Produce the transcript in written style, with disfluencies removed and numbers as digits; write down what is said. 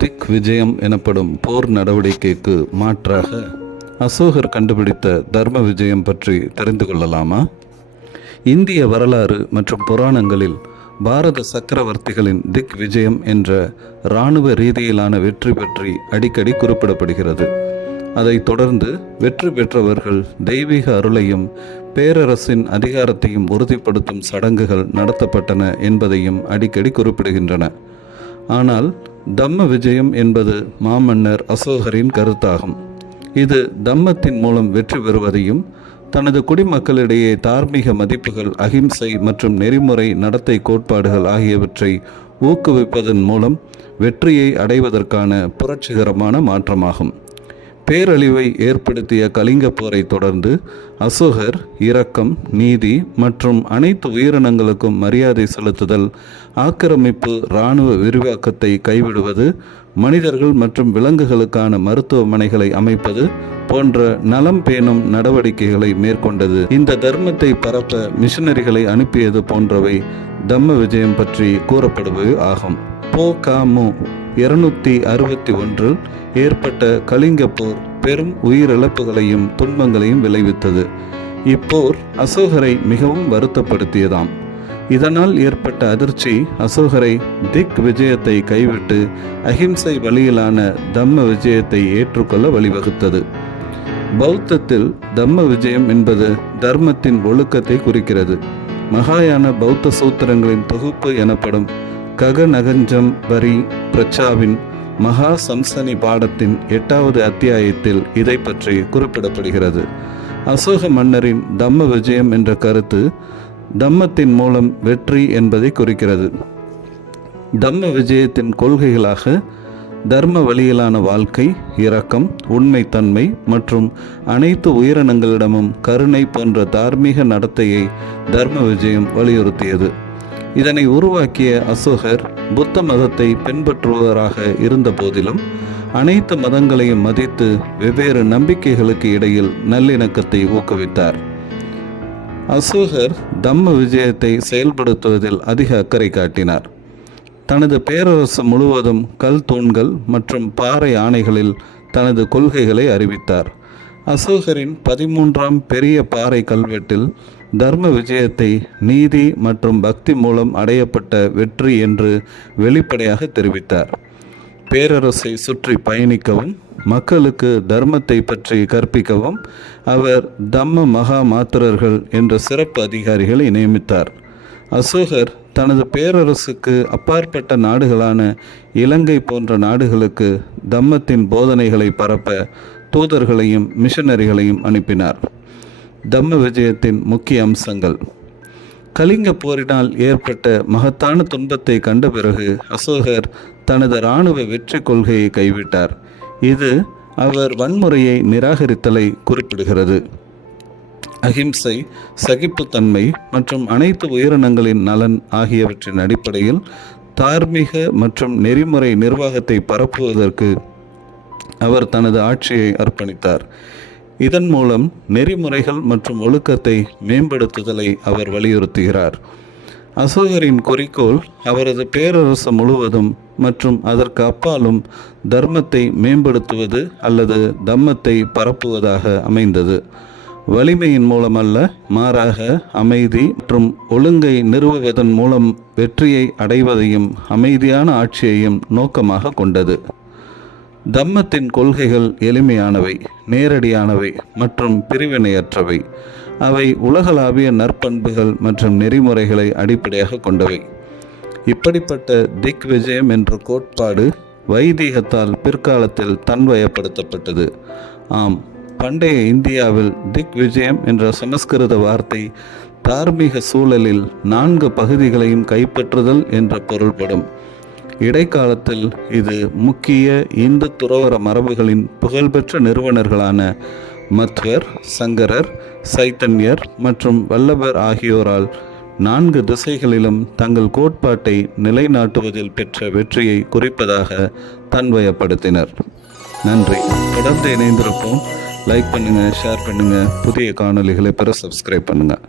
திக் விஜயம் எனப்படும் போர் நடவடிக்கைக்கு மாற்றாக அசோகர் கண்டுபிடித்த தர்ம விஜயம் பற்றி தெரிந்து கொள்ளலாமா? இந்திய வரலாறு மற்றும் புராணங்களில் பாரத சக்கரவர்த்திகளின் திக் விஜயம் என்ற இராணுவ ரீதியிலான வெற்றி பற்றி அடிக்கடி குறிப்பிடப்படுகிறது. அதைத் தொடர்ந்து வெற்றி பெற்றவர்கள் தெய்வீக அருளையும் பேரரசின் அதிகாரத்தையும் உறுதிப்படுத்தும் சடங்குகள் நடத்தப்பட்டன என்பதையும் அடிக்கடி குறிப்பிடுகின்றன. ஆனால் தம்ம விஜயம் என்பது மாமன்னர் அசோகரின் கருத்தாகும். இது தம்மத்தின் மூலம் வெற்றி பெறுவதையும் தனது குடிமக்களிடையே தார்மீக மதிப்புகள், அகிம்சை மற்றும் நெறிமுறை நடத்தை கோட்பாடுகள் ஆகியவற்றை ஊக்குவிப்பதன் மூலம் வெற்றியை அடைவதற்கான புரட்சிகரமான மாற்றமாகும். பேரழிவை ஏற்படுத்திய கலிங்க போரை தொடர்ந்து அசோகர் இரக்கம், நீதி மற்றும் அனைத்து உயிரினங்களுக்கும் மரியாதை செலுத்துதல், ஆக்கிரமிப்பு, இராணுவ விரிவாக்கத்தை கைவிடுவது, மனிதர்கள் மற்றும் விலங்குகளுக்கான மருத்துவமனைகளை அமைப்பது போன்ற நலம் பேணும் நடவடிக்கைகளை மேற்கொண்டது. இந்த தர்மத்தை பரப்ப மிஷனரிகளை அனுப்பியது போன்றவை தம்ம விஜயம் பற்றி கூறப்படுபவை ஆகும். பொ.க.மு. 261 ஏற்பட்ட கலிங்க போர் பெரும் உயிரிழப்புகளையும் துன்பங்களையும் விளைவித்தது. இப்போர் அசோகரை மிகவும் வருத்தப்படுத்தியதாம். இதனால் ஏற்பட்ட அதிர்ச்சி அசோகரை திக் விஜயத்தை கைவிட்டு அஹிம்சை வழியிலான தம்ம விஜயத்தை ஏற்றுக்கொள்ள வழிவகுத்தது. பௌத்தத்தில் தம்ம விஜயம் என்பது தர்மத்தின் ஒழுக்கத்தை குறிக்கிறது. மகாயான பௌத்த சூத்திரங்களின் தொகுப்பு எனப்படும் ககநகஞ்சம் வரி பிரச்சாவின் மகா சம்சனி பாடத்தின் 8வது அத்தியாயத்தில் இதை பற்றி குறிப்பிடப்படுகிறது. அசோக மன்னரின் தம்ம விஜயம் என்ற கருத்து தம்மத்தின் மூலம் வெற்றி என்பதை குறிக்கிறது. தம்ம விஜயத்தின் கொள்கைகளாக தர்ம வழியிலான வாழ்க்கை, இரக்கம், உண்மைத்தன்மை மற்றும் அனைத்து உயிரினங்களிடமும் கருணை போன்ற தார்மீக நடத்தையை தர்ம விஜயம் வலியுறுத்தியது. இதனை உருவாக்கிய அசோகர் புத்த மதத்தை பின்பற்றுபவராக இருந்த போதிலும் அனைத்து மதங்களையும் மதித்து வெவ்வேறு நம்பிக்கைகளுக்கு இடையில் நல்லிணக்கத்தை ஊக்குவித்தார். அசோகர் தம்ம விஜயத்தை செயல்படுத்துவதில் அதிக அக்கறை காட்டினார். தனது பேரரசு முழுவதும் கல் தூண்கள் மற்றும் பாறை ஆணைகளில் தனது கொள்கைகளை அறிவித்தார். அசோகரின் 13ஆம் பெரிய பாறை கல்வெட்டில் தர்ம விஜயத்தை நீதி மற்றும் பக்தி மூலம் அடையப்பட்ட வெற்றி என்று வெளிப்படையாக தெரிவித்தார். பேரரசை சுற்றி பயணிக்கவும் மக்களுக்கு தர்மத்தை பற்றி கற்பிக்கவும் அவர் தம்ம மகா மாத்திரர்கள் என்ற சிறப்பு அதிகாரிகளை நியமித்தார். அசோகர் தனது பேரரசுக்கு அப்பாற்பட்ட நாடுகளான இலங்கை போன்ற நாடுகளுக்கு தம்மத்தின் போதனைகளை பரப்ப தூதர்களையும் மிஷனரிகளையும் அனுப்பினார். தம்ம விஜயத்தின் முக்கிய அம்சங்கள். கலிங்க போரினால் ஏற்பட்ட மகத்தான துன்பத்தை கண்ட பிறகு அசோகர் தனது இராணுவ வெற்றி கொள்கையை கைவிட்டார். இது அவர் வன்முறையை நிராகரித்தலை குறிப்பிடுகிறது. அகிம்சை, சகிப்புத்தன்மை மற்றும் அனைத்து உயிரினங்களின் நலன் ஆகியவற்றின் அடிப்படையில் தார்மீக மற்றும் நெறிமுறை நிர்வாகத்தை பரப்புவதற்கு அவர் தனது ஆட்சியை அர்ப்பணித்தார். இதன் மூலம் நெறிமுறைகள் மற்றும் ஒழுக்கத்தை மேம்படுத்துதலை அவர் வலியுறுத்துகிறார். அசோகரின் குறிக்கோள் அவரது பேரரசு முழுவதும் மற்றும் அதற்கு அப்பாலும் தர்மத்தை மேம்படுத்துவது அல்லது தம்மத்தை பரப்புவதாக அமைந்தது. வலிமையின் மூலமல்ல, மாறாக அமைதி மற்றும் ஒழுங்கை நிறுவுவதன் மூலம் வெற்றியை அடைவதையும் அமைதியான ஆட்சியையும் நோக்கமாக கொண்டது. தம்மத்தின் கொள்கைகள் எளிமையானவை, நேரடியானவை மற்றும் பிரிவினையற்றவை. அவை உலகளாவிய நற்பண்புகள் மற்றும் நெறிமுறைகளை அடிப்படையாக கொண்டவை. இப்படிப்பட்ட திக் விஜயம் என்ற கோட்பாடு வைதீகத்தால் பிற்காலத்தில் தன்வயப்படுத்தப்பட்டது. ஆம், பண்டைய இந்தியாவில் திக் விஜயம் என்ற சமஸ்கிருத வார்த்தை தார்மீக சூழலில் 4 பகுதிகளையும் கைப்பற்றுதல் என்ற பொருள்படும். இடைக்காலத்தில் இது முக்கிய இந்து துறவற மரபுகளின் புகழ்பெற்ற நிறுவனர்களான மத்வர், சங்கரர், சைத்தன்யர் மற்றும் வல்லபர் ஆகியோரால் 4 திசைகளிலும் தங்கள் கோட்பாட்டை நிலைநாட்டுவதில் பெற்ற வெற்றியை குறிப்பதாக தன்வயப்படுத்தினர். நன்றி. தொடர்ந்து இணைந்திருப்போம். லைக் பண்ணுங்கள், ஷேர் பண்ணுங்கள். புதிய காணொளிகளை பெற சப்ஸ்கிரைப் பண்ணுங்கள்.